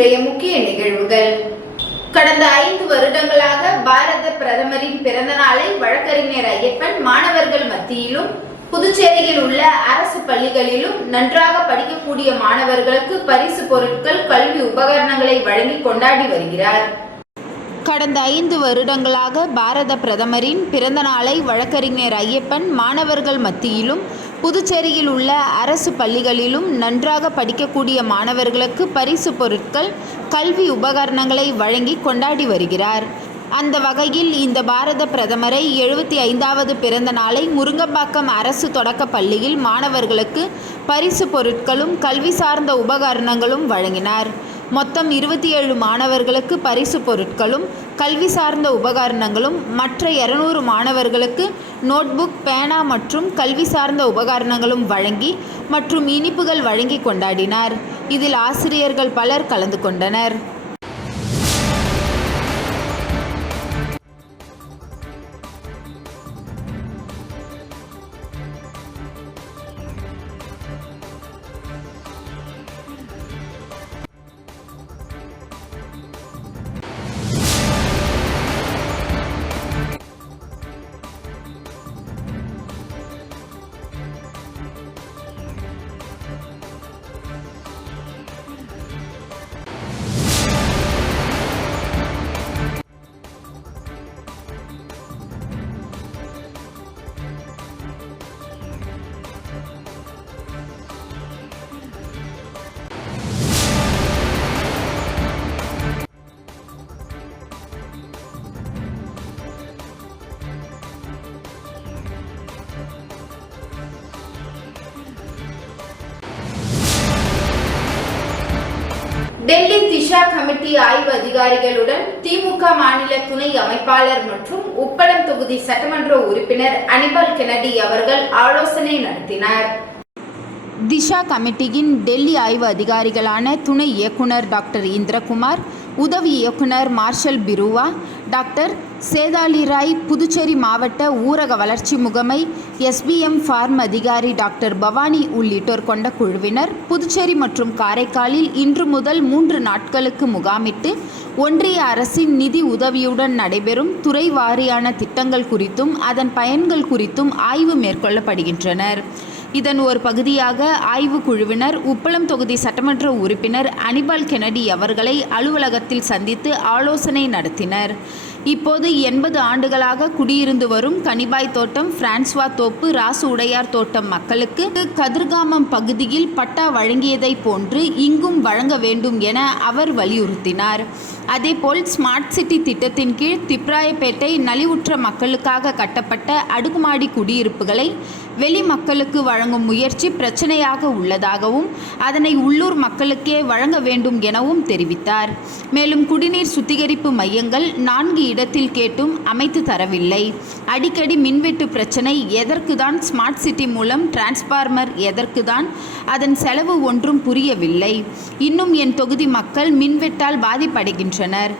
இன்றைய முக்கிய நிகழ்வுகள். கடந்த 5 வருடங்களாக பாரத பிரதமரின் பிறந்த நாளை வழக்கறிஞர் ஐயப்பன் மாணவர்கள் மத்தியிலும் புதுச்சேரியில் உள்ள அரசு பள்ளிகளிலும் நன்றாக படிக்கக்கூடிய மாணவர்களுக்கு பரிசு பொருட்கள், கல்வி உபகரணங்களை வழங்கி கொண்டாடி வருகிறார். கடந்த 5 வருடங்களாக பாரத பிரதமரின் பிறந்த நாளை வழக்கறிஞர் ஐயப்பன் மாணவர்கள் மத்தியிலும் புதுச்சேரியில் உள்ள அரசு பள்ளிகளிலும் நன்றாக படிக்கக்கூடிய மாணவர்களுக்கு பரிசு பொருட்கள், கல்வி உபகரணங்களை வழங்கி கொண்டாடி வருகிறார். அந்த வகையில் இந்த பாரத பிரதமரை 75வது பிறந்த நாளை முருங்கம்பாக்கம் அரசு தொடக்க பள்ளியில் மாணவர்களுக்கு பரிசு பொருட்களும் கல்வி சார்ந்த உபகரணங்களும் வழங்கினார். மொத்தம் 27 மாணவர்களுக்கு பரிசு பொருட்களும் கல்வி சார்ந்த உபகரணங்களும், மற்ற 200 மாணவர்களுக்கு நோட்புக், பேனா மற்றும் கல்வி சார்ந்த உபகரணங்களும் வழங்கி மற்றும் இனிப்புகள் வழங்கி கொண்டாடினார். இதில் ஆசிரியர்கள் பலர் கலந்து கொண்டனர். டெல்லி திஷா கமிட்டி ஆய்வு அதிகாரிகளுடன் திமுக மாநில துணை அமைப்பாளர் மற்றும் உப்பளம் தொகுதி சட்டமன்ற உறுப்பினர் அனிபால் கென்னடி அவர்கள் ஆலோசனை நடத்தினார். திஷா கமிட்டியின் டெல்லி ஆய்வு அதிகாரிகளான துணை இயக்குனர் டாக்டர் இந்திரகுமார், உதவி இயக்குனர் மார்ஷல் பிருவா, டாக்டர் சேதாலி ராய், புதுச்சேரி மாவட்ட ஊரக வளர்ச்சி முகமை SBM ஃபார்ம் அதிகாரி டாக்டர் பவானி உள்ளிட்டோர் கொண்ட குழுவினர் புதுச்சேரி மற்றும் காரைக்காலில் இன்று முதல் 3 நாட்களுக்கு முகாமிட்டு ஒன்றிய அரசின் நிதி உதவியுடன் நடைபெறும் துறை வாரியான திட்டங்கள் குறித்தும் அதன் பயன்கள் குறித்தும் ஆய்வு மேற்கொள்ளப்படுகின்றனர். இதன் ஒரு பகுதியாக ஆய்வு குழுவினர் உப்பளம் தொகுதி சட்டமன்ற உறுப்பினர் அனிபால் கென்னடி அவர்களை அலுவலகத்தில் சந்தித்து ஆலோசனை நடத்தினர். இப்போது 80 ஆண்டுகளாக குடியிருந்து வரும் கனிபாய் தோட்டம், பிரான்சுவா தோப்பு, ராசு உடையார் தோட்டம் மக்களுக்கு கதிர்காமம் பகுதியில் பட்டா வழங்கியதை போன்று இங்கும் வழங்க வேண்டும் என அவர் வலியுறுத்தினார். அதேபோல் ஸ்மார்ட் சிட்டி திட்டத்தின் கீழ் திப்ராயப்பேட்டை நலிவுற்ற மக்களுக்காக கட்டப்பட்ட அடுக்குமாடி குடியிருப்புகளை வெளி மக்களுக்கு வழங்கும் முயற்சி பிரச்சனையாக உள்ளதாகவும் அதனை உள்ளூர் மக்களுக்கே வழங்க வேண்டும் எனவும் தெரிவித்தார். மேலும் குடிநீர் சுத்திகரிப்பு மையங்கள் 4 இடத்தில் கேட்டும் அமைத்து தரவில்லை. அடிக்கடி மின்வெட்டு பிரச்சனை, எதற்குதான் ஸ்மார்ட் சிட்டி மூலம் டிரான்ஸ்பார்மர், எதற்குதான், அதன் செலவு ஒன்றும் புரியவில்லை. இன்னும் என் தொகுதி மக்கள் மின்வெட்டால் பாதிப்படைகின்றனர்.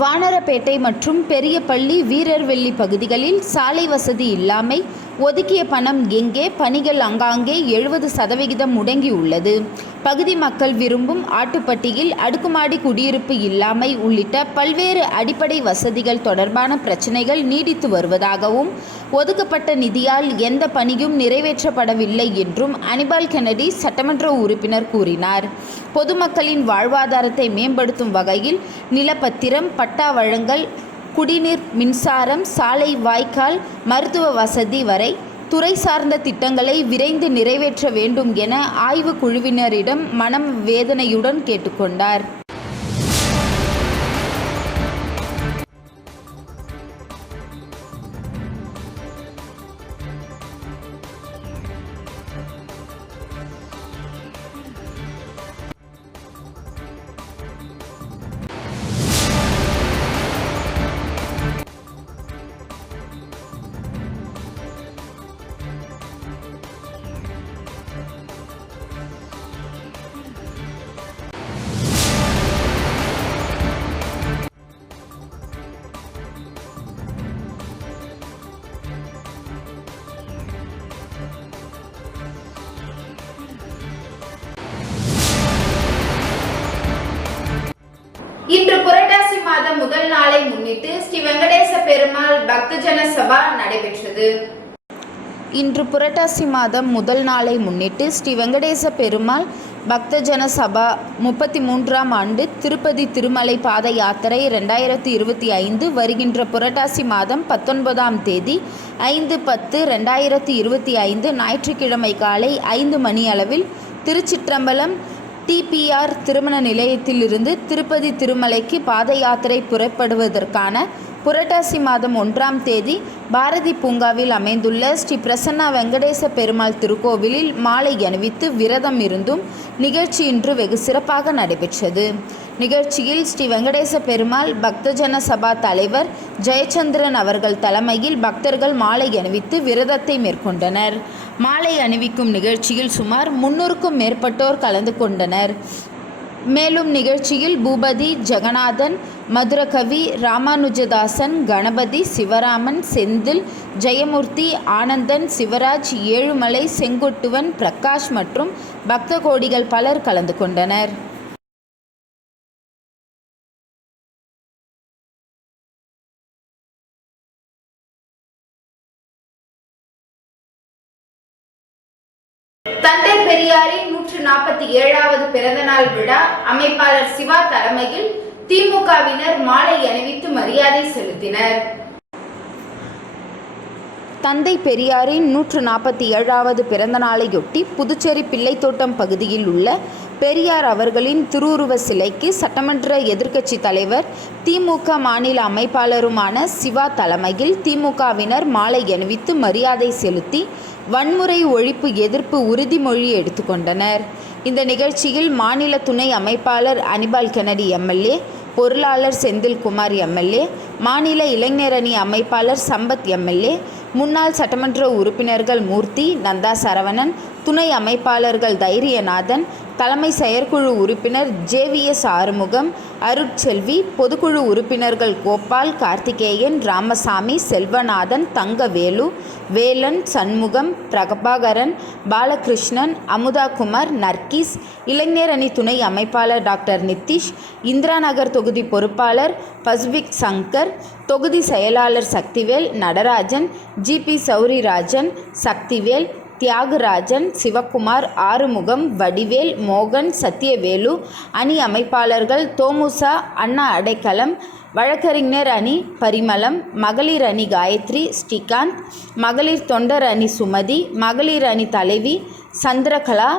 வானரப்பேட்டை மற்றும் பெரியபள்ளி, வீரர்வெள்ளி பகுதிகளில் சாலை வசதி இல்லாமை, ஒதுக்கிய பணம் எங்கே, பணிகள் ஆங்காங்கே 70% முடங்கியுள்ளது. பகுதி மக்கள் விரும்பும் ஆட்டுப்பட்டியில் அடுக்குமாடி குடியிருப்பு இல்லாமை உள்ளிட்ட பல்வேறு அடிப்படை வசதிகள் தொடர்பான பிரச்சினைகள் நீடித்து வருவதாகவும் ஒதுக்கப்பட்ட நிதியால் எந்த பணியும் நிறைவேற்றப்படவில்லை என்றும் அனிபால் கென்னடி சட்டமன்ற உறுப்பினர் கூறினார். பொதுமக்களின் வாழ்வாதாரத்தை மேம்படுத்தும் வகையில் நிலப்பத்திரம், பட்டா வழங்கல், குடிநீர், மின்சாரம், சாலை, வாய்க்கால், மருத்துவ வசதி வரை துறை சார்ந்த திட்டங்களை விரைந்து நிறைவேற்ற வேண்டும் என ஆய்வு குழுவினரிடம் மனம் வேதனையுடன் கேட்டுக்கொண்டார். முதல் நாளை முன்னிட்டு ஸ்ரீ வெங்கடேச பெருமாள் பக்தஜன சபா நடைபெற்றது. இன்று புரட்டாசி மாதம் முதல் நாளை முன்னிட்டு ஸ்ரீ வெங்கடேச பெருமாள் பக்தஜன சபா 33ஆம் ஆண்டு திருப்பதி திருமலை பாத யாத்திரை 2025 வருகின்ற புரட்டாசி மாதம் 19ஆம் தேதி 5/10/2025 ஞாயிற்றுக்கிழமை காலை 5 மணி அளவில் திருச்சிற்றம்பலம் டிபிஆர் திருமண நிலையத்திலிருந்து திருப்பதி திருமலைக்கு பாத யாத்திரை புறப்படுவதற்கான புரட்டாசி மாதம் 1ஆம் தேதி பாரதி பூங்காவில் அமைந்துள்ள ஸ்ரீ பிரசன்னா வெங்கடேச பெருமாள் திருக்கோவிலில் மாலை அணிவித்து விரதம் இருந்தும் நிகழ்ச்சி இன்று வெகு சிறப்பாக நடைபெற்றது. நிகழ்ச்சியில் ஸ்ரீ வெங்கடேச பெருமாள் பக்தஜன சபா தலைவர் ஜெயச்சந்திரன் அவர்கள் தலைமையில் பக்தர்கள் மாலை அணிவித்து விரதத்தை மேற்கொண்டனர். மாலை அணிவிக்கும் நிகழ்ச்சியில் சுமார் 300க்கும் மேற்பட்டோர் கலந்து கொண்டனர். மேலும் நிகழ்ச்சியில் பூபதி, ஜெகநாதன், மதுரகவி, ராமானுஜதாசன், கணபதி, சிவராமன், செந்தில், ஜெயமூர்த்தி, ஆனந்தன், சிவராஜ், ஏழுமலை, செங்குட்டுவன், பிரகாஷ் மற்றும் பக்த கோடிகள் பலர் கலந்து கொண்டனர். தந்தை பெரியாரின் 147வது பிறந்தநாள் விழா அமைப்பாளர் சிவா தலைமையில் திமுகவினர் மாலை அணிவித்து மரியாதை செலுத்தினர். தந்தை பெரியாரின் 147வது பிறந்தநாளையொட்டி புதுச்சேரி பிள்ளைத்தோட்டம் பகுதியில் உள்ள பெரியார் அவர்களின் திருவுருவ சிலைக்கு சட்டமன்ற எதிர்க்கட்சி தலைவர் திமுக மாநில அமைப்பாளருமான சிவா தலைமையில் திமுகவினர் மாலை அணிவித்து மரியாதை செலுத்தி வன்முறை ஒழிப்பு எதிர்ப்பு உறுதிமொழி எடுத்துக்கொண்டனர். இந்த நிகழ்ச்சியில் மாநில துணை அமைப்பாளர் அனிபால் கெனடி எம்எல்ஏ, பொருளாளர் செந்தில்குமார் எம்எல்ஏ, மாநில இளைஞரணி அமைப்பாளர் சம்பத் எம்எல்ஏ, முன்னாள் சட்டமன்ற உறுப்பினர்கள் மூர்த்தி, நந்தா சரவணன், துணை அமைப்பாளர்கள் தைரியநாதன், தலைமை செயற்குழு உறுப்பினர் JVS ஆறுமுகம், அருட்செல்வி, பொதுக்குழு உறுப்பினர்கள் கோபால், கார்த்திகேயன், ராமசாமி, செல்வநாதன், தங்கவேலு, வேலன், சண்முகம், பிரபாகரன், பாலகிருஷ்ணன், அமுதாகுமார், நர்கீஸ், இளைஞர் அணி துணை அமைப்பாளர் டாக்டர் நிதிஷ், இந்திரா நகர் தொகுதி பொறுப்பாளர் பசிபிக் சங்கர், தொகுதி செயலாளர் சக்திவேல், நடராஜன், GP சௌரிராஜன், சக்திவேல், தியாகராஜன், சிவக்குமார், ஆறுமுகம், வடிவேல், மோகன், சத்தியவேலு, அணி அமைப்பாளர்கள் தோமுசா, அண்ணா அடைக்கலம், வழக்கறிஞர் அணி பரிமளம், மகளிர் அணி காயத்ரி, ஸ்ரீகாந்த், மகளிர் தொண்டர் அணி சுமதி, மகளிர் அணி தலைவி சந்திரகலா,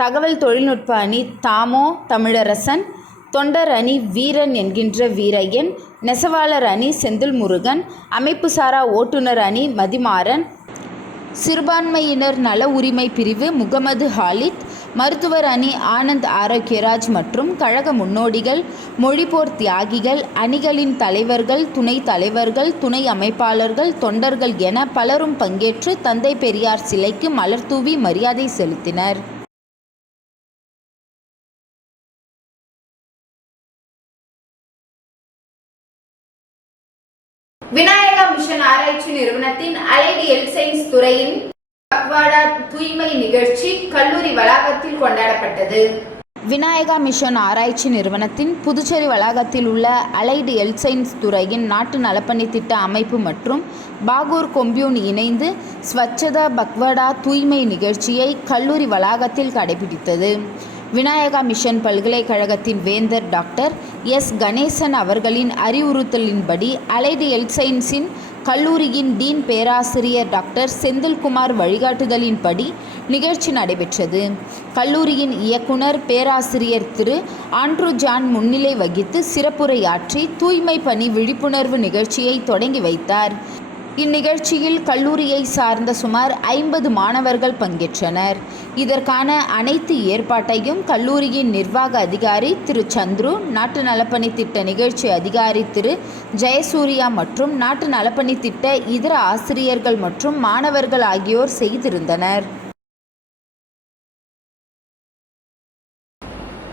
தகவல் தொழில்நுட்ப அணி தாமோ தமிழரசன், தொண்டர் அணி வீரன் என்கின்ற வீரையன், நெசவாளர் அணி செந்தில் முருகன், அமைப்புசாரா ஓட்டுநர் அணி மதிமாறன், சிறுபான்மையினர் நல உரிமை பிரிவு முகமது ஹாலித், மருத்துவர் அணி ஆனந்த் ஆரோக்கியராஜ் மற்றும் கழக முன்னோடிகள், மொழிப்போர் தியாகிகள், அணிகளின் தலைவர்கள், துணை தலைவர்கள், துணை அமைப்பாளர்கள், தொண்டர்கள் என பலரும் பங்கேற்று தந்தை பெரியார் சிலைக்கு மலர் தூவி மரியாதை செலுத்தினர். விநாயகா மிஷன் ஆராய்ச்சி நிறுவனத்தின் அலைடு எல்சைன்ஸ் துறையின் பக்வாடா தூய்மை நிகழ்ச்சி கல்லூரி வளாகத்தில் கொண்டாடப்பட்டது. விநாயகா மிஷன் ஆராய்ச்சி நிறுவனத்தின் புதுச்சேரி வளாகத்தில் உள்ள அலைடு எல்சைன்ஸ் துறையின் நாட்டு நலப்பணி திட்ட அமைப்பு மற்றும் பாகூர் கொம்யூன் இணைந்து ஸ்வச்சதா பக்வாடா தூய்மை நிகழ்ச்சியை கல்லூரி வளாகத்தில் கடைபிடித்தது. விநாயகா மிஷன் பல்கலைக்கழகத்தின் வேந்தர் டாக்டர் S. கணேசன் அவர்களின் அறிவுறுத்தலின்படி அலைடு எல்சைன்ஸின் கல்லூரியின் டீன் பேராசிரியர் டாக்டர் செந்தில்குமார் வழிகாட்டுதலின்படி நிகழ்ச்சி நடைபெற்றது. கல்லூரியின் இயக்குனர் பேராசிரியர் திரு ஆண்ட்ரூ ஜான் முன்னிலை வகித்து சிறப்புரையாற்றி தூய்மை பணி விழிப்புணர்வு நிகழ்ச்சியை தொடங்கி வைத்தார். இந்நிகழ்ச்சியில் கல்லூரியை சார்ந்த சுமார் 50 மாணவர்கள் பங்கேற்றனர். இதற்கான அனைத்து ஏற்பாட்டையும் கல்லூரியின் நிர்வாக அதிகாரி திரு சந்துரு, நாட்டு நலப்பணி திட்ட நிகழ்ச்சி அதிகாரி திரு ஜெயசூர்யா மற்றும் நாட்டு நலப்பணி திட்ட இதர ஆசிரியர்கள் மற்றும் மாணவர்கள் ஆகியோர் செய்திருந்தனர்.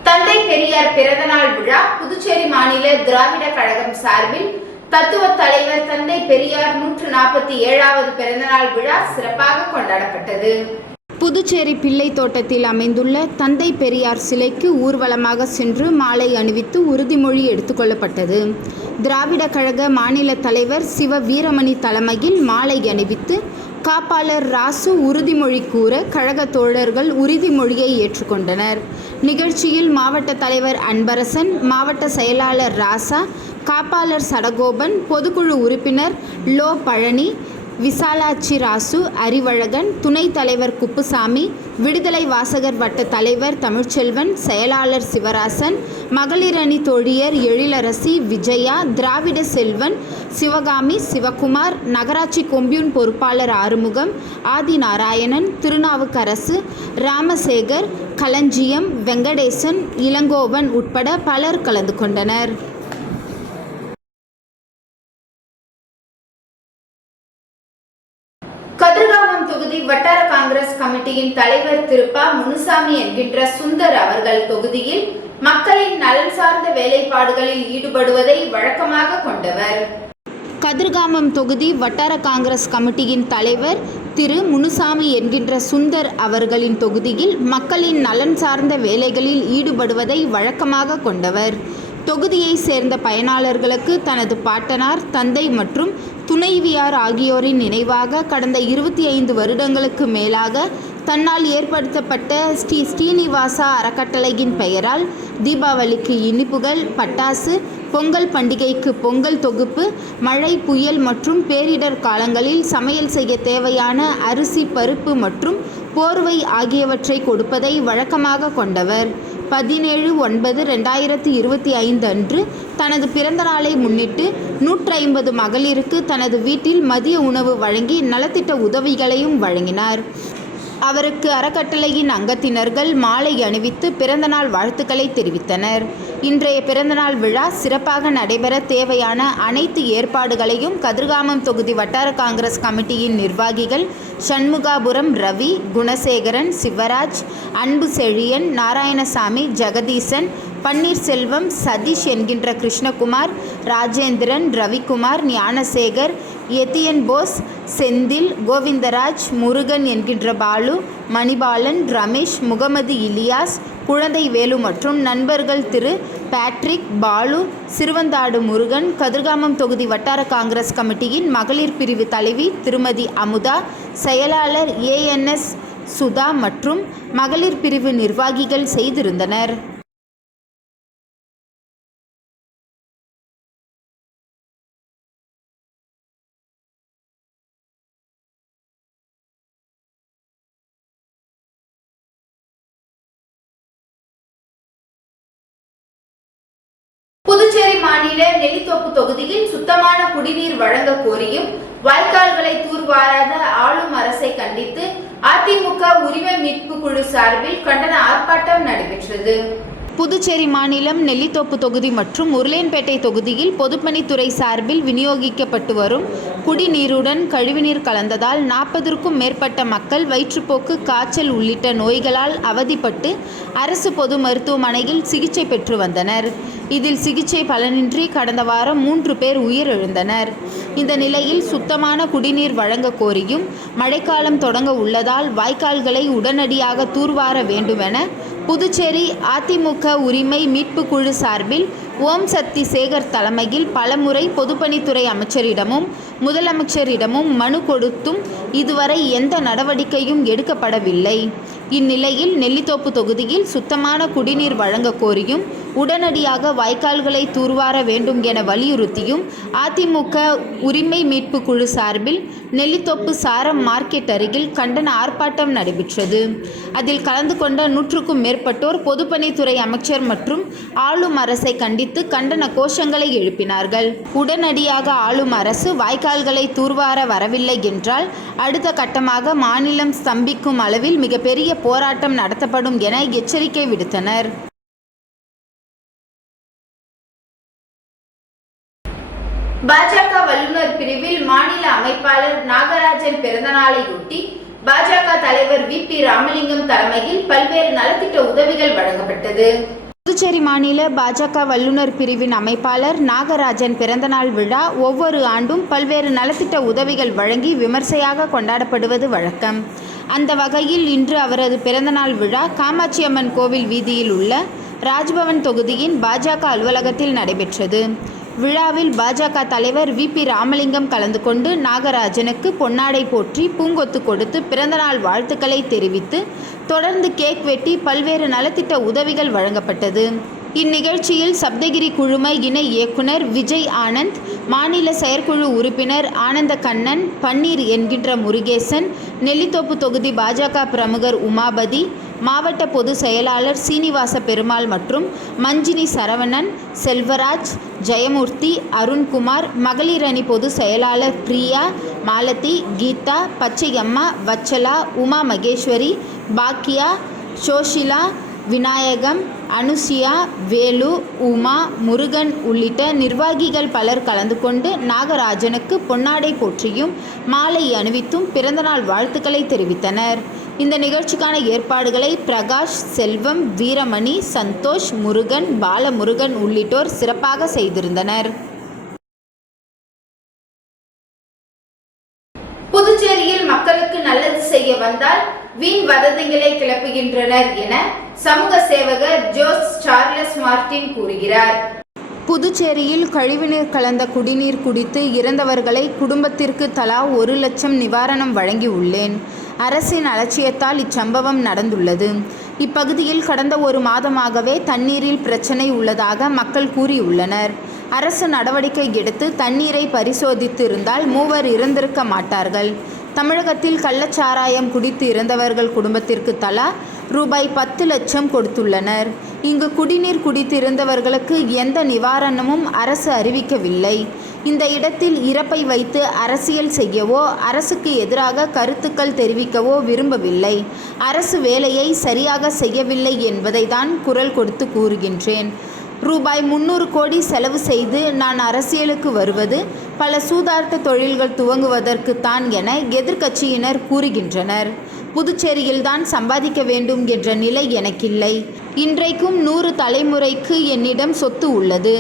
தந்தை பெரியார் பிறந்தநாள் விழா புதுச்சேரி மாநில திராவிட கழகம் சார்பில் தத்துவ தலைவர் தந்தை பெரியார் 147வது பிறந்தநாள் விழா சிறப்பாக கொண்டாடப்பட்டது. புதுச்சேரி பிள்ளைத்தோட்டத்தில் அமைந்துள்ள தந்தை பெரியார் சிலைக்கு ஊர்வலமாக சென்று மாலை அணிவித்து உறுதிமொழி எடுத்துக்கொள்ளப்பட்டது. திராவிட கழக மாநில தலைவர் சிவ வீரமணி தலைமையில் மாலை அணிவித்து காப்பாளர் ராசு உறுதிமொழி கூற கழக தோழர்கள் உறுதிமொழியை ஏற்றுக்கொண்டனர். நிகழ்ச்சியில் மாவட்ட தலைவர் அன்பரசன், மாவட்ட செயலாளர் ராசா, காப்பாளர் சடகோபன், பொதுக்குழு உறுப்பினர் லோ பழனி, விசாலாட்சி ராசு, அறிவழகன், துணைத் தலைவர் குப்புசாமி, விடுதலை வாசகர் வட்ட தலைவர் தமிழ்ச்செல்வன், செயலாளர் சிவராசன், மகளிர் அணி தோழியர் எழிலரசி, விஜயா, திராவிட செல்வன், சிவகாமி, சிவகுமார், நகராட்சி கொம்யூன் பொறுப்பாளர் ஆறுமுகம், ஆதிநாராயணன், திருநாவுக்கரசு, ராமசேகர், களஞ்சியம், வெங்கடேசன், இளங்கோவன் உட்பட பலர் கலந்து கொண்டனர். கதிர்காமம் தொகுதி வட்டார காங்கிரஸ் கமிட்டியின் தலைவர் திருப்பா முனுசாமி என்கின்ற சுந்தர் அவர்கள் தொகுதியில் மக்களின் நலன் சார்ந்த வேலைப்பாடுகளில் ஈடுபடுவதை வழக்கமாக கொண்டவர். கதிர்காமம் தொகுதி வட்டார காங்கிரஸ் கமிட்டியின் தலைவர் திரு முனுசாமி என்கின்ற சுந்தர் அவர்களின் தொகுதியில் மக்களின் நலன் சார்ந்த வேலைகளில் ஈடுபடுவதை வழக்கமாக கொண்டவர். தொகுதியை சேர்ந்த பயனாளர்களுக்கு தனது பாட்டனார், தந்தை மற்றும் துணைவியார் ஆகியோரின் நினைவாக கடந்த 25 வருடங்களுக்கு மேலாக தன்னால் ஏற்படுத்தப்பட்ட ஸ்ரீனிவாசா அறக்கட்டளையின் பெயரால் தீபாவளிக்கு இனிப்புகள், பட்டாசு, பொங்கல் பண்டிகைக்கு பொங்கல் தொகுப்பு, மழை, புயல் மற்றும் பேரிடர் காலங்களில் சமையல் செய்ய தேவையான அரிசி, பருப்பு மற்றும் போர்வை ஆகியவற்றை கொடுப்பதை வழக்கமாக கொண்டவர். 17/9/2025 அன்று தனது பிறந்த நாளை முன்னிட்டு 150 மகளிருக்கு தனது வீட்டில் மதிய உணவு வழங்கி நலத்திட்ட உதவிகளையும் வழங்கினார். அவருக்கு அறக்கட்டளையின் அங்கத்தினர்கள் மாலை அணிவித்து பிறந்தநாள் வாழ்த்துக்களை தெரிவித்தனர். இன்றைய பிறந்தநாள் விழா சிறப்பாக நடைபெற தேவையான அனைத்து ஏற்பாடுகளையும் கதிர்காமம் தொகுதி வட்டார காங்கிரஸ் கமிட்டியின் நிர்வாகிகள் சண்முகாபுரம் ரவி, குணசேகரன், சிவராஜ், அன்பு செழியன், நாராயணசாமி, ஜெகதீசன், பன்னீர்செல்வம், சதீஷ் என்கின்ற கிருஷ்ணகுமார், ராஜேந்திரன், ரவிக்குமார், ஞானசேகர், எத்தியன் போஸ், செந்தில், கோவிந்தராஜ், முருகன் என்கின்ற பாலு, மணிபாலன், ரமேஷ், முகமது இலியாஸ், குழந்தை வேலு மற்றும் நண்பர்கள் திரு பேட்ரிக், பாலு, சிறுவந்தாடு முருகன், கதிர்காமம் தொகுதி வட்டார காங்கிரஸ் கமிட்டியின் மகளிர் பிரிவு தலைவி திருமதி அமுதா, செயலாளர் ANS சுதா மற்றும் மகளிர் பிரிவு நிர்வாகிகள் செய்திருந்தனர். புதுச்சேரி மாநில நெல்லித்தோப்பு தொகுதியில் சுத்தமான குடிநீர் வழங்க கோரியும் வாய்க்கால்களை தூர்வாராத ஆளும் அரசை கண்டித்து அதிமுக உரிமை மீட்பு குழு சார்பில் கண்டன ஆர்ப்பாட்டம் நடைபெற்றது. புதுச்சேரி மாநிலம் நெல்லித்தோப்பு தொகுதி மற்றும் உருளையன்பேட்டை தொகுதியில் பொதுப்பணித்துறை சார்பில் விநியோகிக்கப்பட்டு வரும் குடிநீருடன் கழிவுநீர் கலந்ததால் 40க்கும் மேற்பட்ட மக்கள் வயிற்றுப்போக்கு, காய்ச்சல் உள்ளிட்ட நோய்களால் அவதிப்பட்டு அரசு பொது மருத்துவமனையில் சிகிச்சை பெற்று வந்தனர். இதில் சிகிச்சை பலனின்றி கடந்த வாரம் 3 பேர் உயிரிழந்தனர். இந்த நிலையில் சுத்தமான குடிநீர் வழங்க கோரியும் மழைக்காலம் தொடங்க உள்ளதால் வாய்க்கால்களை உடனடியாக தூர்வார வேண்டுமென புதுச்சேரி அதிமுக உரிமை மீட்பு குழு சார்பில் ஓம் சக்தி சேகர் தலைமையில் பலமுறை பொதுப்பணித்துறை அமைச்சரிடமும் முதலமைச்சரிடமும் மனு கொடுத்தும் இதுவரை எந்த நடவடிக்கையும் எடுக்கப்படவில்லை. இந்நிலையில் நெல்லித்தோப்பு தொகுதியில் சுத்தமான குடிநீர் வழங்க கோரியும் உடனடியாக வாய்க்கால்களை தூர்வார வேண்டும் என வலியுறுத்தியும் அதிமுக உரிமை மீட்பு குழு சார்பில் நெல்லித்தோப்பு சாரம் மார்க்கெட் அருகில் கண்டன ஆர்ப்பாட்டம் நடைபெற்றது. அதில் கலந்து கொண்ட 100க்கும் மேற்பட்டோர் பொதுப்பணித்துறை அமைச்சர் மற்றும் ஆளும் அரசை கண்டித்து கண்டன கோஷங்களை எழுப்பினார்கள். உடனடியாக ஆளும் அரசு வாய்க்கால்களை தூர்வார வரவில்லை என்றால் அடுத்த கட்டமாக மாநிலம் ஸ்தம்பிக்கும் அளவில் மிகப்பெரிய போராட்டம் நடத்தப்படும் என எச்சரிக்கை விடுத்தனர். பாஜக வல்லுநர் பிரிவில் மாநில அமைப்பாளர் நாகராஜன் பிறந்தநாளையொட்டி பாஜக தலைவர் VP ராமலிங்கம் தலைமையில் பல்வேறு நலத்திட்ட உதவிகள் வழங்கப்பட்டது. புதுச்சேரி மாநில பாஜக வல்லுநர் பிரிவின் அமைப்பாளர் நாகராஜன் பிறந்தநாள் விழா ஒவ்வொரு ஆண்டும் பல்வேறு நலத்திட்ட உதவிகள் வழங்கி விமர்சையாக கொண்டாடப்படுவது வழக்கம். அந்த வகையில் இன்று அவரது பிறந்தநாள் விழா காமாட்சியம்மன் கோவில் வீதியில் உள்ள ராஜ்பவன் தொகுதியின் பாஜக அலுவலகத்தில் நடைபெற்றது. விழாவில் பாஜக தலைவர் VP ராமலிங்கம் கலந்து கொண்டு நாகராஜனுக்கு பொன்னாடை போற்றி பூங்கொத்து கொடுத்து பிறந்தநாள் வாழ்த்துக்களை தெரிவித்து தொடர்ந்து கேக் வெட்டி பல்வேறு நலத்திட்ட உதவிகள் வழங்கப்பட்டது. இந்நிகழ்ச்சியில் சப்தகிரி குழும இணை இயக்குனர் விஜய் ஆனந்த், மாநில செயற்குழு உறுப்பினர் ஆனந்த கண்ணன், பன்னீர் என்கின்ற முருகேசன், நெல்லித்தோப்பு தொகுதி பாஜக பிரமுகர் உமாபதி, மாவட்ட பொதுச் செயலாளர் சீனிவாச பெருமாள் மற்றும் மஞ்சினி சரவணன், செல்வராஜ், ஜெயமூர்த்தி, அருண்குமார், மகளிர் அணி பொதுச் செயலாளர் பிரியா, மாலதி, கீதா, பச்சையம்மா, வச்சலா, உமா மகேஸ்வரி, பாக்கியா, சோஷிலா, விநாயகம், அனுசியா, வேலு, உமா, முருகன் உள்ளிட்ட நிர்வாகிகள் பலர் கலந்து கொண்டு நாகராஜனுக்கு பொன்னாடை போற்றியும் மாலை அணிவித்தும் பிறந்தநாள் வாழ்த்துக்களை தெரிவித்தனர். இந்த நிகழ்ச்சிக்கான ஏற்பாடுகளை பிரகாஷ், செல்வம், வீரமணி, சந்தோஷ், முருகன், பாலமுருகன் உள்ளிட்டோர் சிறப்பாக செய்திருந்தனர். புதுச்சேரியில் மக்களுக்கு நல்லது செய்ய வந்தால் வீண் வதந்திகளை கிளப்புகின்றனர் என சமூக சேவகர் ஜோஸ் சார்லஸ் மார்டின் கூறுகிறார். புதுச்சேரியில் கழிவுநீர் கலந்த குடிநீர் குடித்து இறந்தவர்களை குடும்பத்திற்கு தலா 1 லட்சம் நிவாரணம் வழங்கி உள்ளேன். அரசின் அலட்சியத்தால் இச்சம்பவம் நடந்துள்ளது. இப்பகுதியில் கடந்த 1 மாதமாகவே தண்ணீரில் பிரச்சனை உள்ளதாக மக்கள் கூறியுள்ளனர். அரசு நடவடிக்கை எடுத்து தண்ணீரை பரிசோதித்து இருந்தால் 3 இறந்திருக்க மாட்டார்கள். தமிழகத்தில் கள்ளச்சாராயம் குடித்து இறந்தவர்கள் குடும்பத்திற்கு தலா ரூபாய் 10 லட்சம் கொடுத்துள்ளனர். இங்கு குடிநீர் குடித்து இறந்தவர்களுக்கு எந்த நிவாரணமும் அரசு அறிவிக்கவில்லை. இந்த இடத்தில் இறப்பை வைத்து அரசியல் செய்யவோ அரசுக்கு எதிராக கருத்துக்கள் தெரிவிக்கவோ விரும்பவில்லை. அரசு வேலையை சரியாக செய்யவில்லை என்பதை தான் குரல் கொடுத்து கூறுகின்றேன். ரூபாய் 300 கோடி செலவு செய்து நான் அரசியலுக்கு வருவது பல சூதாட்ட தொழில்கள் துவங்குவதற்கு தான் என எதிர்க்கட்சியினர் கூறுகின்றனர். புதுச்சேரியில்தான் சம்பாதிக்க வேண்டும் என்ற நிலை எனக்கில்லை. இன்றைக்கும் 100 தலைமுறைக்கு என்னிடம் சொத்து உள்ளது.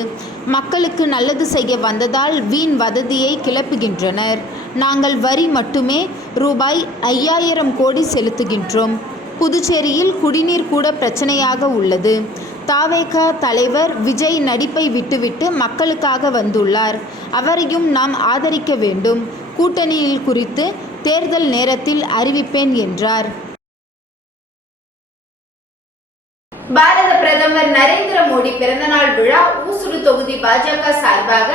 மக்களுக்கு நல்லது செய்ய வந்ததால் வீண் வதந்தியை கிளப்புகின்றனர். நாங்கள் வரி மட்டுமே ரூபாய் 5000 கோடி செலுத்துகின்றோம். புதுச்சேரியில் குடிநீர் கூட பிரச்சனையாக உள்ளது. தாவேக தலைவர் விஜய் நடிப்பை விட்டுவிட்டு மக்களுக்காக வந்துள்ளார். அவரையும் நாம் ஆதரிக்க வேண்டும். கூட்டணியில் குறித்து தேர்தல் நேரத்தில் அறிவிப்பேன் என்றார். பாரத பிரதமர் நரேந்திர மோடி பிறந்தநாள் விழா ஊசுடு தொகுதி பாஜக சார்பாக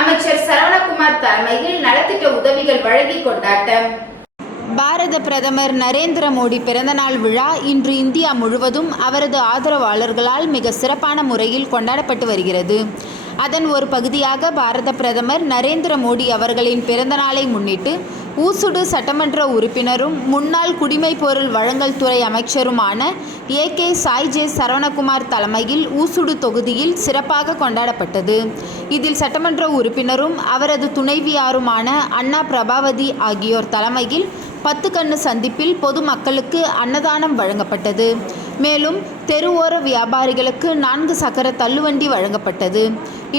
அமைச்சர் சரவணகுமார் தலைமையில் நலத்திட்ட உதவிகள் வழங்கி கொண்டாட்டம். பாரத பிரதமர் நரேந்திர மோடி பிறந்தநாள் விழா இன்று இந்தியா முழுவதும் அவரது ஆதரவாளர்களால் மிக சிறப்பான முறையில் கொண்டாடப்பட்டு வருகிறது. அதன் ஒரு பகுதியாக பாரத பிரதமர் நரேந்திர மோடி அவர்களின் பிறந்தநாளை முன்னிட்டு ஊசுடு சட்டமன்ற உறுப்பினரும் முன்னாள் குடிமைப் பொருள் வழங்கல் துறை அமைச்சருமான AK சாய்ஜே சரவணகுமார் தலைமையில் ஊசுடு தொகுதியில் சிறப்பாக கொண்டாடப்பட்டது. இதில் சட்டமன்ற உறுப்பினரும் அவரது துணைவியாருமான அண்ணா பிரபாவதி ஆகியோர் தலைமையில் 10 கண்ணு சந்திப்பில் பொதுமக்களுக்கு அன்னதானம் வழங்கப்பட்டது. மேலும் தெருவோர வியாபாரிகளுக்கு 4 சக்கர தள்ளுவண்டி வழங்கப்பட்டது.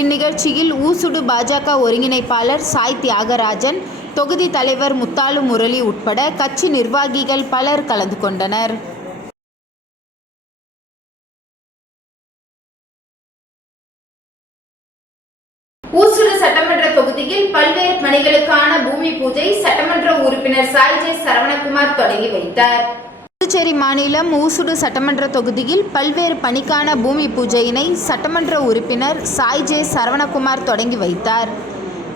இந்நிகழ்ச்சியில் ஊசுடு பாஜக ஒருங்கிணைப்பாளர் சாய் தியாகராஜன், தொகுதி தலைவர் முத்தாலு முரளி உட்பட கட்சி நிர்வாகிகள் பலர் கலந்து கொண்டனர். ஊசுடு சட்டமன்ற தொகுதியில் பல்வேறு பணிகளுக்கான பூமி பூஜை சட்டமன்ற உறுப்பினர் சாய்ஜே சரவணகுமார் தொடங்கி வைத்தார். புதுச்சேரி மாநிலம் ஊசுடு சட்டமன்ற தொகுதியில் பல்வேறு பணிக்கான பூமி பூஜையினை சட்டமன்ற உறுப்பினர் சாய்ஜே சரவணகுமார் தொடங்கி வைத்தார்.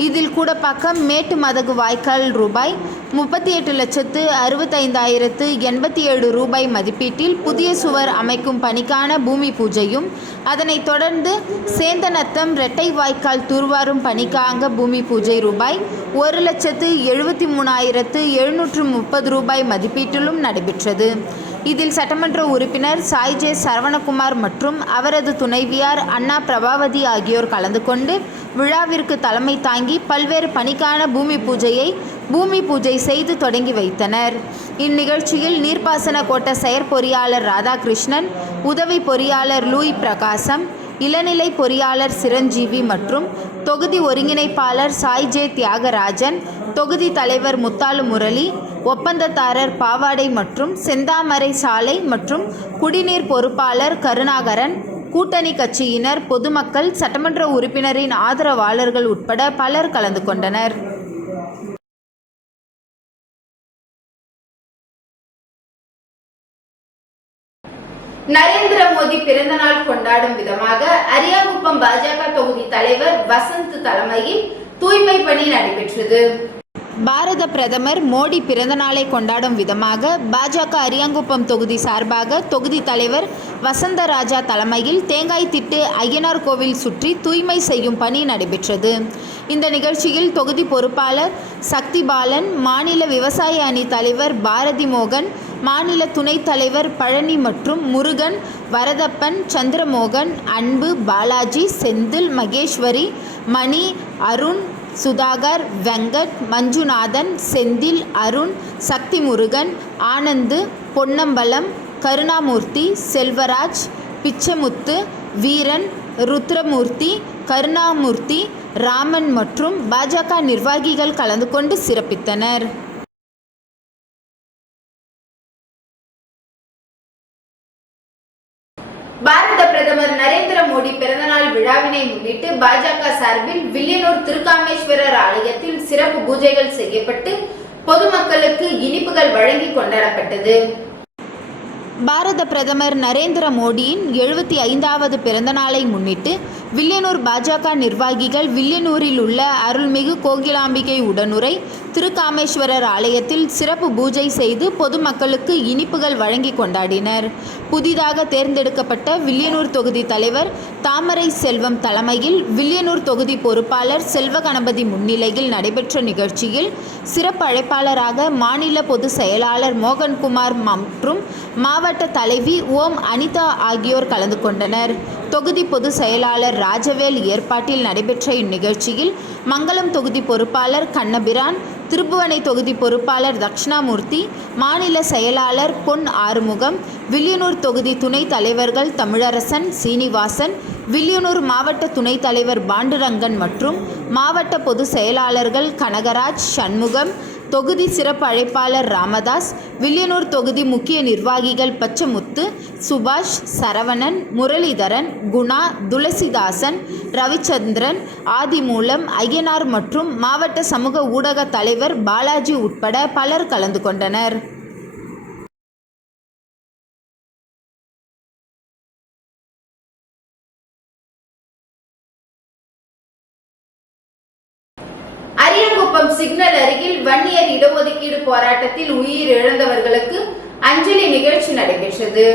இதில் கூடப்பாக்கம் மேட்டு மதகு வாய்க்கால் ரூபாய் 38,65,087 ரூபாய் மதிப்பீட்டில் புதிய சுவர் அமைக்கும் பணிக்கான பூமி பூஜையும், அதனைத் தொடர்ந்து சேந்தநத்தம் இரட்டை வாய்க்கால் தூர்வாரும் பணிக்காக பூமி பூஜை ரூபாய் 1,73,730 ரூபாய் மதிப்பீட்டிலும் நடைபெற்றது. இதில் சட்டமன்ற உறுப்பினர் சாய்ஜே சரவணகுமார் மற்றும் அவரது துணைவியார் அண்ணா பிரபாவதி ஆகியோர் கலந்து கொண்டு விழாவிற்கு தலைமை தாங்கி பல்வேறு பணிக்கான பூமி பூஜை செய்து தொடங்கி வைத்தனர். இந்நிகழ்ச்சியில் நீர்ப்பாசன கோட்ட செயற்பொறியாளர் ராதாகிருஷ்ணன், உதவி பொறியாளர் லூய் பிரகாசம், இளநிலை பொறியாளர் சிரஞ்சீவி மற்றும் தொகுதி ஒருங்கிணைப்பாளர் சாய்ஜே தியாகராஜன், தொகுதி தலைவர் முத்தாலு முரளி, ஒப்பந்ததாரர் பாவாடை மற்றும் செந்தாமரை சாலை மற்றும் குடிநீர் பொறுப்பாளர் கருணாகரன், கூட்டணி கட்சியினர், பொதுமக்கள், சட்டமன்ற உறுப்பினரின் ஆதரவாளர்கள் உட்பட பலர் கலந்து கொண்டனர். நரேந்திர மோடி பிறந்தநாள் கொண்டாடும் விதமாக அரியாங்குப்பம் பாஜக தொகுதி தலைவர் வசந்த் தலைமையில் தூய்மை பணி நடைபெற்றது. பாரத பிரதமர் மோடி பிறந்தநாளை கொண்டாடும் விதமாக பாஜக அரியாங்குப்பம் தொகுதி சார்பாக தொகுதி தலைவர் வசந்தராஜா தலைமையில் தேங்காய் திட்டு ஐயனார் கோவில் சுற்றி தூய்மை செய்யும் பணி நடைபெற்றது. இந்த நிகழ்ச்சியில் தொகுதி பொறுப்பாளர் சக்திபாலன், மாநில விவசாய அணி தலைவர் பாரதி மோகன், மாநில துணைத் தலைவர் பழனி மற்றும் முருகன், வரதப்பன், சந்திரமோகன், அன்பு, பாலாஜி, செந்தில், மகேஸ்வரி, மணி, அருண், சுதாகர், வெங்கட், மஞ்சுநாதன், செந்தில், அருண், சக்தி முருகன், ஆனந்து, பொன்னம்பலம், கருணாமூர்த்தி, செல்வராஜ், பிச்சமுத்து, வீரன், ருத்ரமூர்த்தி, கருணாமூர்த்தி, ராமன் மற்றும் பாஜக நிர்வாகிகள் கலந்து கொண்டு சிறப்பித்தனர். பாரத பிரதமர் நரேந்திர மோடி பிறந்தநாள் விழாவினை முன்னிட்டு பாஜக சார்பில் வில்லியனூர் திருக்காமேஸ்வரர் ஆலயத்தில் சிறப்பு பூஜைகள் செய்யப்பட்டு பொதுமக்களுக்கு இனிப்புகள் வழங்கி கொண்டாடப்பட்டது. பாரத பிரதமர் நரேந்திர மோடியின் 75வது பிறந்த நாளை முன்னிட்டு வில்லியனூர் பாஜக நிர்வாகிகள் வில்லியனூரில் உள்ள அருள்மிகு கோகிலாம்பிகை உடனுரை திருக்காமேஸ்வரர் ஆலயத்தில் சிறப்பு பூஜை செய்து பொதுமக்களுக்கு இனிப்புகள் வழங்கி கொண்டாடினர். புதிதாக தேர்ந்தெடுக்கப்பட்ட வில்லியனூர் தொகுதி தலைவர் தாமரை செல்வம் தலைமையில் வில்லியனூர் தொகுதி பொறுப்பாளர் செல்வகணபதி முன்னிலையில் நடைபெற்ற நிகழ்ச்சியில் சிறப்பு அழைப்பாளராக மாநில பொதுச் செயலாளர் மோகன்குமார் மற்றும் மாவட்ட தலைவி ஓம் அனிதா ஆகியோர் கலந்து கொண்டனர். தொகுதி பொதுச் செயலாளர் ராஜவேல் ஏற்பாட்டில் நடைபெற்ற இந்நிகழ்ச்சியில் மங்களம் தொகுதி பொறுப்பாளர் கண்ணபிரான், திருப்புவனை தொகுதி பொறுப்பாளர் தட்சிணாமூர்த்தி, மாநில செயலாளர் பொன் ஆறுமுகம், வில்லியனூர் தொகுதி துணைத் தலைவர்கள் தமிழரசன், சீனிவாசன், வில்லியனூர் மாவட்ட துணைத் தலைவர் பாண்டுரங்கன் மற்றும் மாவட்ட பொதுச் செயலாளர்கள் கனகராஜ், சண்முகம், தொகுதி சிறப்பு அழைப்பாளர் ராமதாஸ், வில்லியனூர் தொகுதி முக்கிய நிர்வாகிகள் பச்சமுத்து, சுபாஷ், சரவணன், முரளிதரன், குணா, துளசிதாசன், ரவிச்சந்திரன், ஆதிமூலம், ஐயனார் மற்றும் மாவட்ட சமூக ஊடக தலைவர் பாலாஜி உட்பட பலர் கலந்து கொண்டனர். அரியாங்குப்பம் சிக்னல் அருகில் வன்னியர் இடஒதுக்கீடு போராட்டத்தில் உயிர் இழந்தவர்களுக்கு அஞ்சலி நிகழ்ச்சி நடைபெற்றது.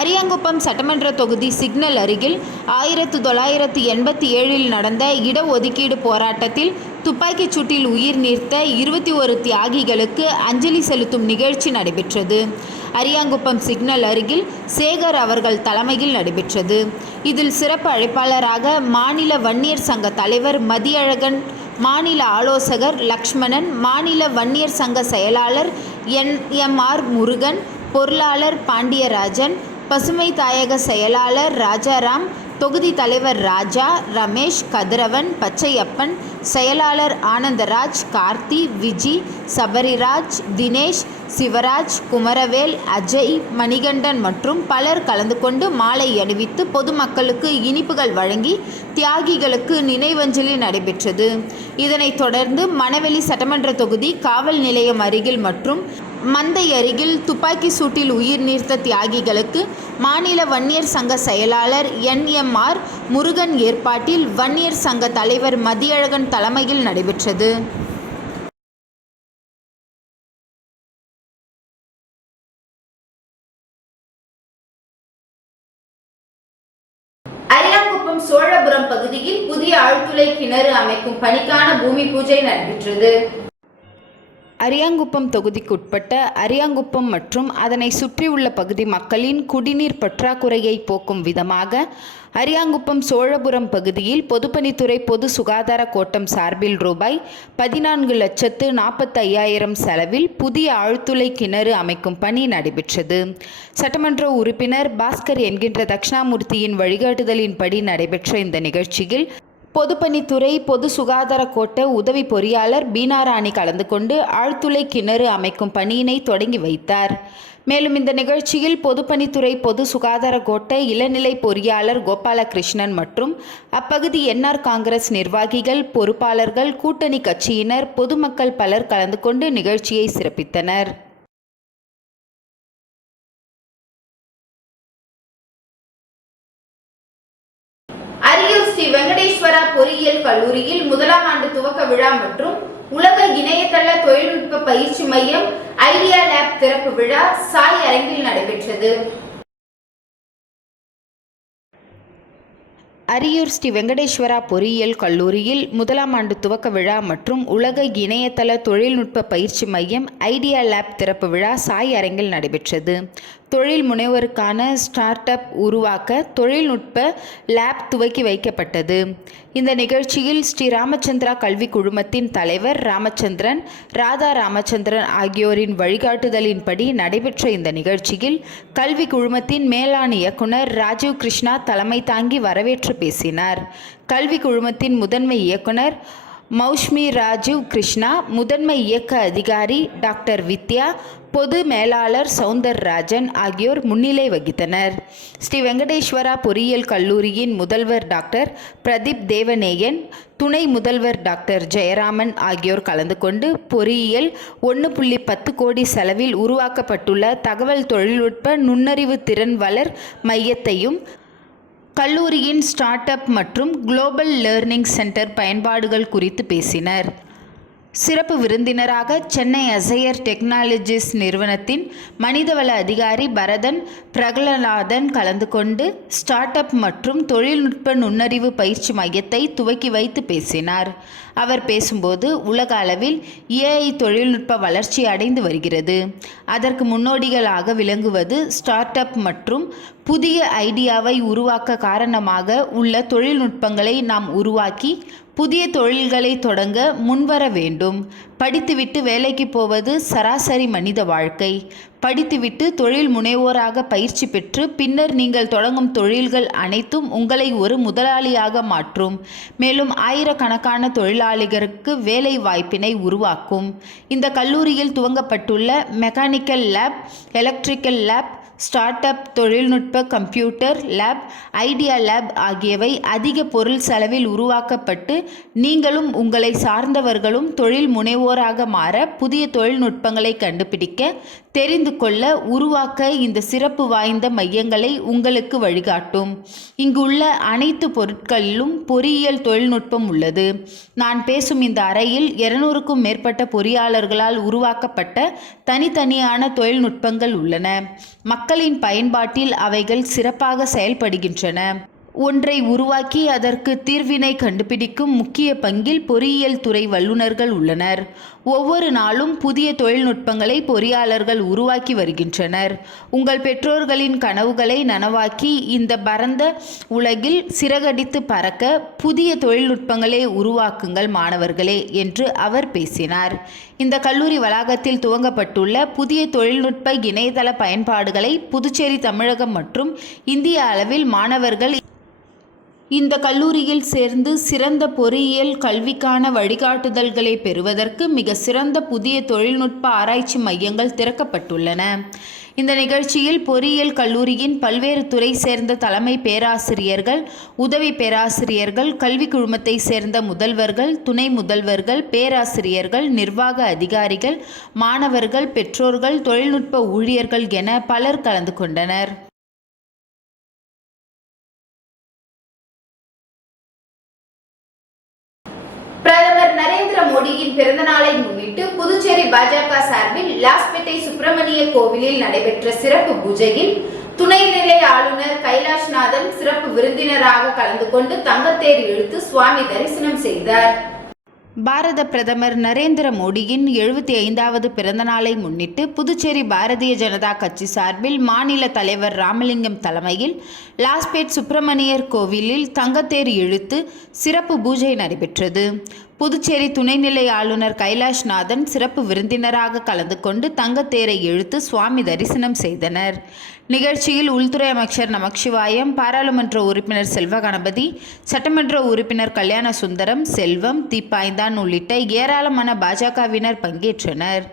அரியாங்குப்பம் சட்டமன்ற தொகுதி சிக்னல் அருகில் 1987 நடந்த இடஒதுக்கீடு போராட்டத்தில் துப்பாக்கிச் சூட்டில் உயிர் நீத்த 21 தியாகிகளுக்கு அஞ்சலி செலுத்தும் நிகழ்ச்சி நடைபெற்றது. அரியாங்குப்பம் சிக்னல் அருகில் சேகர் அவர்கள் தலைமையில் நடைபெற்றது. இதில் சிறப்பு அழைப்பாளராக மாநில வன்னியர் சங்க தலைவர் மதியழகன், மாநில ஆலோசகர் லக்ஷ்மணன், மாநில வன்னியர் சங்க செயலாளர் NMR முருகன், பொருளாளர் பாண்டியராஜன், பசுமை தாயக செயலாளர் ராஜாராம், தொகுதி தலைவர் ராஜா, ரமேஷ், கதிரவன், பச்சையப்பன், செயலாளர் ஆனந்தராஜ், கார்த்தி, விஜி, சபரிராஜ், தினேஷ், சிவராஜ், குமரவேல், அஜய், மணிகண்டன் மற்றும் பலர் கலந்து கொண்டு மாலை அணிவித்து பொதுமக்களுக்கு இனிப்புகள் வழங்கி தியாகிகளுக்கு நினைவஞ்சலி நடைபெற்றது. இதனைத் தொடர்ந்து மணவெளி சட்டமன்ற தொகுதி காவல் நிலையம் அருகில் மற்றும் மந்தை அருகில் துப்பாக்கி சூட்டில் உயிர் நீத்த தியாகிகளுக்கு மாநில வன்னியர் சங்க செயலாளர் NMR முருகன் ஏற்பாட்டில் வன்னியர் சங்க தலைவர் மதியழகன் தலைமையில் நடைபெற்றது. அரியாங்குப்பம் சோழபுரம் பகுதியில் புதிய ஆழ்துளை கிணறு அமைக்கும் பணிக்கான பூமி பூஜை நடைபெற்றது. அரியாங்குப்பம் தொகுதிக்குட்பட்ட அரியாங்குப்பம் மற்றும் அதனை சுற்றியுள்ள பகுதி மக்களின் குடிநீர் பற்றாக்குறையை போக்கும் விதமாக அரியாங்குப்பம் சோழபுரம் பகுதியில் பொதுப்பணித்துறை பொது சுகாதார கோட்டம் சார்பில் ரூபாய் 14,45,000 செலவில் புதிய ஆழ்துளை கிணறு அமைக்கும் பணி நடைபெற்றது. சட்டமன்ற உறுப்பினர் பாஸ்கர் என்கின்ற தட்சிணாமூர்த்தியின் வழிகாட்டுதலின்படி நடைபெற்ற இந்த நிகழ்ச்சியில் பொதுப்பணித்துறை பொது சுகாதார கோட்ட உதவி பொறியாளர் பீனாராணி கலந்து கொண்டு ஆழ்துளை கிணறு அமைக்கும் பணியினை தொடங்கி வைத்தார். மேலும் இந்த நிகழ்ச்சியில் பொதுப்பணித்துறை பொது சுகாதார கோட்ட இளநிலை பொறியாளர் கோபாலகிருஷ்ணன் மற்றும் அப்பகுதி என்ஆர் காங்கிரஸ் நிர்வாகிகள், பொறுப்பாளர்கள், கூட்டணி கட்சியினர், பொதுமக்கள் பலர் கலந்து கொண்டு நிகழ்ச்சியை சிறப்பித்தனர். அரியூர் ஸ்ரீ வெங்கடேஸ்வரா பொறியியல் கல்லூரியில் முதலாம் ஆண்டு துவக்க விழா மற்றும் உலக இணையதள தொழில்நுட்ப பயிற்சி மையம் ஐடியா லேப் திறப்பு விழா சாய் அரங்கில் நடைபெற்றது. அரியூர் ஸ்ரீ வெங்கடேஸ்வரா பொறியியல் கல்லூரியில் முதலாம் ஆண்டு துவக்க விழா மற்றும் உலக இணையதள தொழில்நுட்ப பயிற்சி மையம் ஐடியா லேப் திறப்பு விழா சாய் அரங்கில் நடைபெற்றது. தொழில் முனைவோருக்கான ஸ்டார்ட் அப் உருவாக்க தொழில்நுட்ப லேப் துவக்கி வைக்கப்பட்டது. இந்த நிகழ்ச்சியில் ஸ்ரீ ராமச்சந்திரா கல்வி குழுமத்தின் தலைவர் ராமச்சந்திரன், ராதா ராமச்சந்திரன் ஆகியோரின் வழிகாட்டுதலின்படி நடைபெற்ற இந்த நிகழ்ச்சியில் கல்வி குழுமத்தின் மேலாண் இயக்குனர் ராஜீவ் கிருஷ்ணா தலைமை தாங்கி வரவேற்று பேசினார். கல்வி குழுமத்தின் முதன்மை இயக்குனர் மௌஷ்மி ராஜீவ் கிருஷ்ணா, முதன்மை இயக்க அதிகாரி டாக்டர் வித்யா, பொது மேலாளர் சவுந்தரராஜன் ஆகியோர் முன்னிலை வகித்தனர். ஸ்ரீ வெங்கடேஸ்வரா பொறியியல் கல்லூரியின் முதல்வர் டாக்டர் பிரதீப் தேவநேயன், துணை முதல்வர் டாக்டர் ஜெயராமன் ஆகியோர் கலந்து கொண்டு பொறியியல் 1.10 கோடி செலவில் உருவாக்கப்பட்டுள்ள தகவல் தொழில்நுட்ப நுண்ணறிவு திறன் வளர் மையத்தையும் கல்லூரியின் ஸ்டார்ட் அப் மற்றும் குளோபல் லேர்னிங் சென்டர் பயன்பாடுகள் குறித்து பேசினர். சிறப்பு விருந்தினராக சென்னை அசையர் டெக்னாலஜிஸ் நிறுவனத்தின் மனிதவள அதிகாரி பரதன் பிரகலநாதன் கலந்து கொண்டு ஸ்டார்ட் அப் மற்றும் தொழில்நுட்ப நுண்ணறிவு பயிற்சி மையத்தை துவக்கி வைத்து பேசினார். அவர் பேசும்போது உலக அளவில் ஏஐ தொழில்நுட்ப வளர்ச்சி அடைந்து வருகிறது. அதற்கு முன்னோடிகளாக விளங்குவது ஸ்டார்ட் அப் மற்றும் புதிய ஐடியாவை உருவாக்க காரணமாக உள்ள தொழில்நுட்பங்களை நாம் உருவாக்கி புதிய தொழில்களை தொடங்க முன்வர வேண்டும். படித்துவிட்டு வேலைக்கு போவது சராசரி மனித வாழ்க்கை. படித்துவிட்டு தொழில் முனைவோராக பயிற்சி பெற்று பின்னர் நீங்கள் தொடங்கும் தொழில்கள் அனைத்தும் உங்களை ஒரு முதலாளியாக மாற்றும். மேலும் ஆயிரக்கணக்கான தொழிலாளிகளுக்கு வேலை வாய்ப்பினை உருவாக்கும். இந்த கல்லூரியில் துவங்கப்பட்டுள்ள mechanical lab, electrical lab, start up தொழில்நுட்ப கம்ப்யூட்டர் லேப், ஐடியா லேப் ஆகியவை அதிக பொருள் செலவில் உருவாக்கப்பட்டு நீங்களும் உங்களை சார்ந்தவர்களும் தொழில் முனைவோராக மாற புதிய தொழில்நுட்பங்களை கண்டுபிடிக்க, தெரிந்து கொள்ள, உருவாக்க இந்த சிறப்பு வாய்ந்த மையங்களை உங்களுக்கு வழிகாட்டும். இங்குள்ள அனைத்து பொருட்களிலும் பொறியியல் தொழில்நுட்பம் உள்ளது. நான் பேசும் இந்த அறையில் 200க்கும் மேற்பட்ட பொறியாளர்களால் உருவாக்கப்பட்ட தனித்தனியான தொழில்நுட்பங்கள் உள்ளன. மக்களின் பயன்பாட்டில் அவைகள் சிறப்பாக செயல்படுகின்றன. ஒன்றை உருவாக்கி அதற்கு தீர்வினை கண்டுபிடிக்கும் முக்கிய பங்கில் பொறியியல் துறை வல்லுநர்கள் உள்ளனர். ஒவ்வொரு நாளும் புதிய தொழில்நுட்பங்களை பொறியாளர்கள் உருவாக்கி வருகின்றனர். உங்கள் பெற்றோர்களின் கனவுகளை நனவாக்கி இந்த பரந்த உலகில் சிறகடித்து பறக்க புதிய தொழில்நுட்பங்களை உருவாக்குங்கள் மாணவர்களே என்று அவர் பேசினார். இந்த கல்லூரி வளாகத்தில் துவங்கப்பட்டுள்ள புதிய தொழில்நுட்ப இணையதள பயன்பாடுகளை புதுச்சேரி, தமிழகம் மற்றும் இந்திய அளவில் மாணவர்கள் இந்த கல்லூரியில் சேர்ந்து சிறந்த பொறியியல் கல்விக்கான வழிகாட்டுதல்களை பெறுவதற்கு மிக சிறந்த புதிய தொழில்நுட்ப ஆராய்ச்சி மையங்கள் திறக்கப்பட்டுள்ளன. இந்த நிகழ்ச்சியில் பொறியியல் கல்லூரியின் பல்வேறு துறை சேர்ந்த தலைமை பேராசிரியர்கள், உதவி பேராசிரியர்கள், கல்வி குழுமத்தை சேர்ந்த முதல்வர்கள், துணை முதல்வர்கள், பேராசிரியர்கள், நிர்வாக அதிகாரிகள், மாணவர்கள், பெற்றோர்கள், தொழில்நுட்ப ஊழியர்கள் என பலர் கலந்து கொண்டனர். பிரதமர் நரேந்திர மோடியின் பிறந்த நாளை முன்னிட்டு புதுச்சேரி பாஜக சார்பில் லாஸ்பேட்டை சுப்பிரமணிய கோவிலில் நடைபெற்ற சிறப்பு பூஜையில் துணைநிலை ஆளுநர் கைலாஷ்நாதன் சிறப்பு விருந்தினராக கலந்து கொண்டு தங்கத்தேர் இழுத்து சுவாமி தரிசனம் செய்தார். பாரத பிரதமர் நரேந்திர மோடியின் 75வது பிறந்த நாளை முன்னிட்டு புதுச்சேரி பாரதிய ஜனதா கட்சி சார்பில் மாநில தலைவர் ராமலிங்கம் தலைமையில் லாஸ்பேட் சுப்பிரமணியர் கோவிலில் தங்கத்தேர் இழுத்து சிறப்பு பூஜை நடைபெற்றது. புதுச்சேரி துணைநிலை ஆளுநர் கைலாஷ்நாதன் சிறப்பு விருந்தினராக கலந்து கொண்டு தங்கத்தேரை இழுத்து சுவாமி தரிசனம் செய்தனர். நிகழ்ச்சியில் உள்துறை அமைச்சர் நமச்சிவாயம், பாராளுமன்ற உறுப்பினர் செல்வ கணபதி, சட்டமன்ற உறுப்பினர் கல்யாண சுந்தரம், செல்வம், தீப்பாய்ந்தான் உள்ளிட்ட ஏராளமான பாஜகவினர் பங்கேற்றனர்.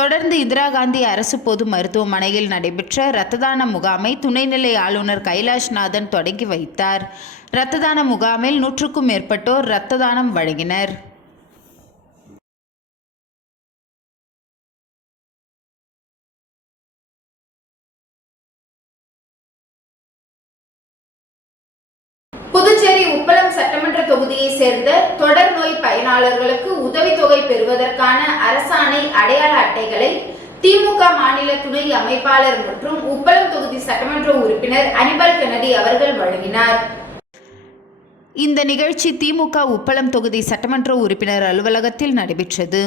தொடர்ந்து இந்திரா காந்தி அரசு பொது மருத்துவமனையில் நடைபெற்ற இரத்த தான முகாமை துணைநிலை ஆளுநர் கைலாஷ்நாதன் தொடங்கி வைத்தார். இரத்த தான முகாமில் 100க்கும் மேற்பட்டோர் இரத்த தானம் வழங்கினர். புதுச்சேரி உப்பளம் சட்டமன்ற தொகுதியை சேர்ந்த தொடர் நோய் பயனாளர்களுக்கு உதவித்தொகை பெறுவதற்கான அரசாணை அடையாள அட்டைகளை திமுக மாநில துணை அமைப்பாளர் மற்றும் உப்பளம் தொகுதி சட்டமன்ற உறுப்பினர் அனிபால் கென்னடி அவர்கள் வழங்கினார். இந்த நிகழ்ச்சி திமுக உப்பளம் தொகுதி சட்டமன்ற உறுப்பினர் அலுவலகத்தில் நடைபெற்றது.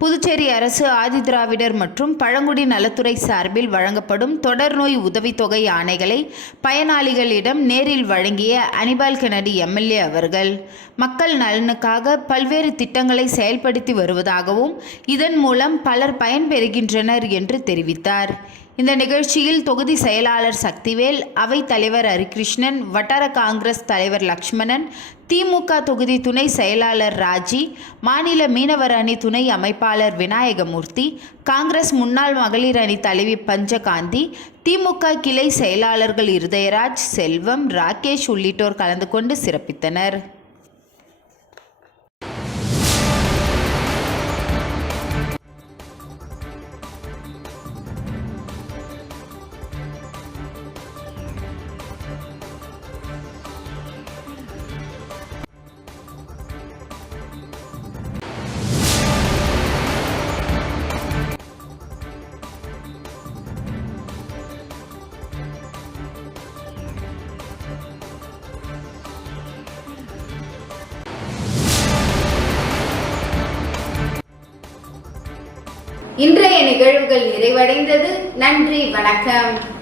புதுச்சேரி அரசு ஆதிதிராவிடர் மற்றும் பழங்குடி நலத்துறை சார்பில் வழங்கப்படும் தொடர் நோய் உதவித்தொகை ஆணைகளை பயனாளிகளிடம் நேரில் வழங்கிய அனிபால் கென்னடி எம்எல்ஏ அவர்கள் மக்கள் நலனுக்காக பல்வேறு திட்டங்களை செயல்படுத்தி வருவதாகவும் இதன் மூலம் பலர் பயன்பெறுகின்றனர் என்று தெரிவித்தார். இந்த நிகழ்ச்சியில் தொகுதி செயலாளர் சக்திவேல், அவைத் தலைவர் ஹரிகிருஷ்ணன், வட்டார காங்கிரஸ் தலைவர் லக்ஷ்மணன், திமுக தொகுதி துணை செயலாளர் ராஜி, மாநில மீனவர் அணி துணை அமைப்பாளர் விநாயகமூர்த்தி, காங்கிரஸ் முன்னாள் மகளிர் அணி தலைவி பஞ்சகாந்தி, திமுக கிளை செயலாளர்கள் இருதயராஜ், செல்வம், ராகேஷ் உள்ளிட்டோர் கலந்து கொண்டு சிறப்பித்தனர். இன்றைய நிகழ்வுகள் நிறைவடைந்தது. நன்றி, வணக்கம்.